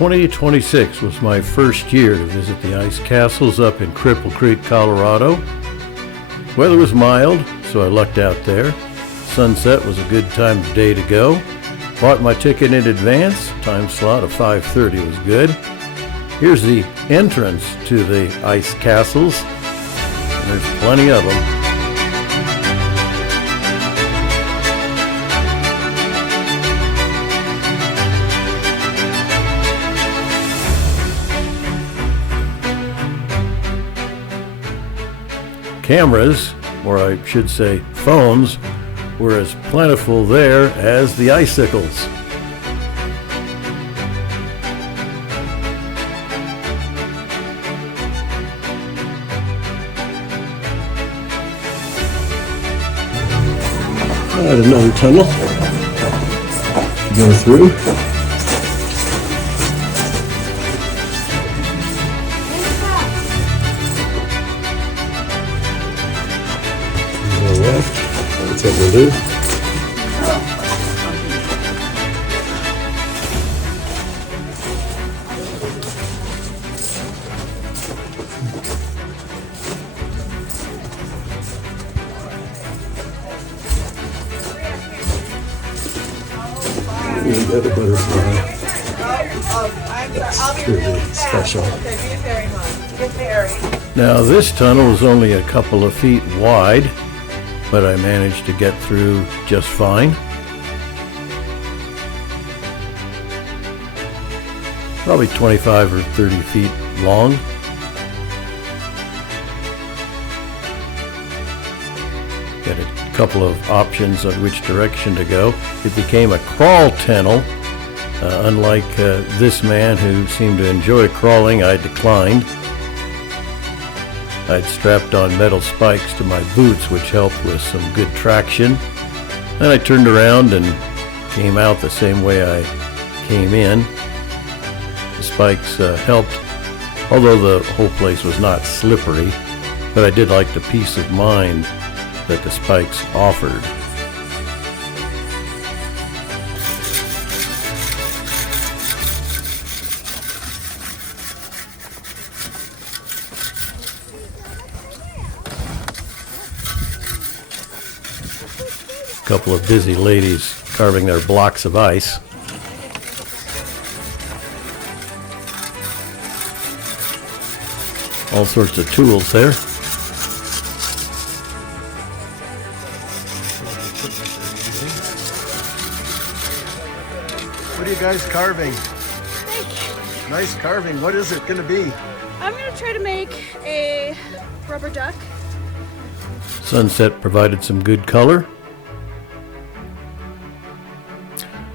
2026 was my first year to visit the ice castles up in Cripple Creek, Colorado. Weather was mild, so I lucked out there. Sunset was a good time of day to go. Bought my ticket in advance. Time slot of 5:30 was good. Here's the entrance to the ice castles. There's plenty of them. Cameras, or I should say phones, were as plentiful there as the icicles. Got another tunnel to go through. Left. That's what we'll do. We got a butterfly. That's truly special. Now this tunnel is only a couple of feet wide, but I managed to get through just fine. Probably 25 or 30 feet long. Got a couple of options on which direction to go. It became a crawl tunnel. Unlike this man who seemed to enjoy crawling, I declined. I'd strapped on metal spikes to my boots, which helped with some good traction. Then I turned around and came out the same way I came in. The spikes helped, although the whole place was not slippery, but I did like the peace of mind that the spikes offered. Couple of busy ladies carving their blocks of ice. All sorts of tools there. What are you guys carving? Nice carving. What is it going to be? I'm going to try to make a rubber duck. Sunset provided some good color.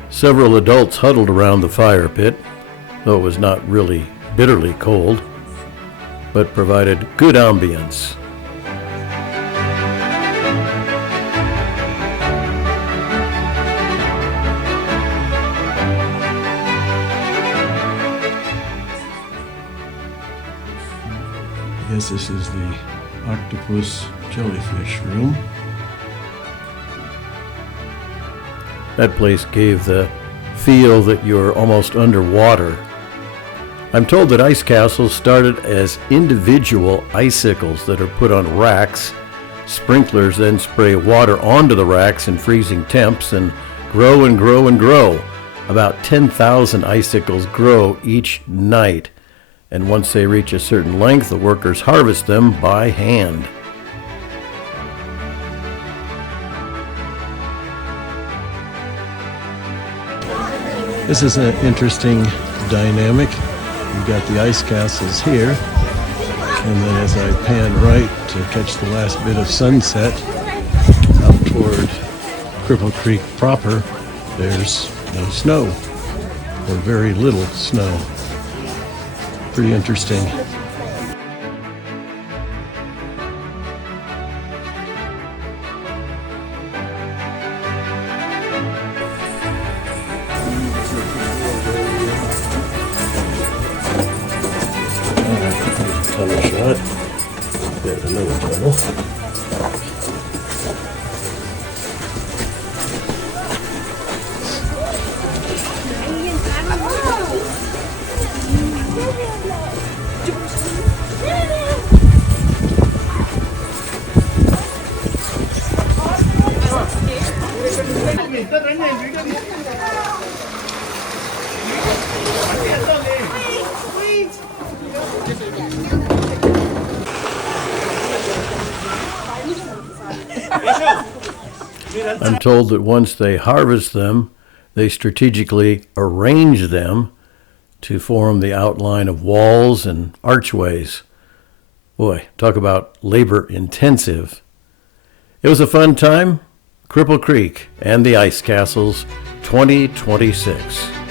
Several adults huddled around the fire pit, though it was not really bitterly cold, but provided good ambience. I guess this is the octopus jellyfish room. That place gave the feel that you're almost underwater. I'm told that ice castles started as individual icicles that are put on racks. Sprinklers then spray water onto the racks in freezing temps and grow and grow and grow. About 10,000 icicles grow each night, and once they reach a certain length, the workers harvest them by hand. This is an interesting dynamic. You've got the ice castles here, and then as I pan right to catch the last bit of sunset out toward Cripple Creek proper, there's no snow, or very little snow. Pretty interesting. Tunnel shot. There's another tunnel. I'm told that once they harvest them, they strategically arrange them to form the outline of walls and archways. Boy, talk about labor intensive. It was a fun time. Cripple Creek and the Ice Castles 2026.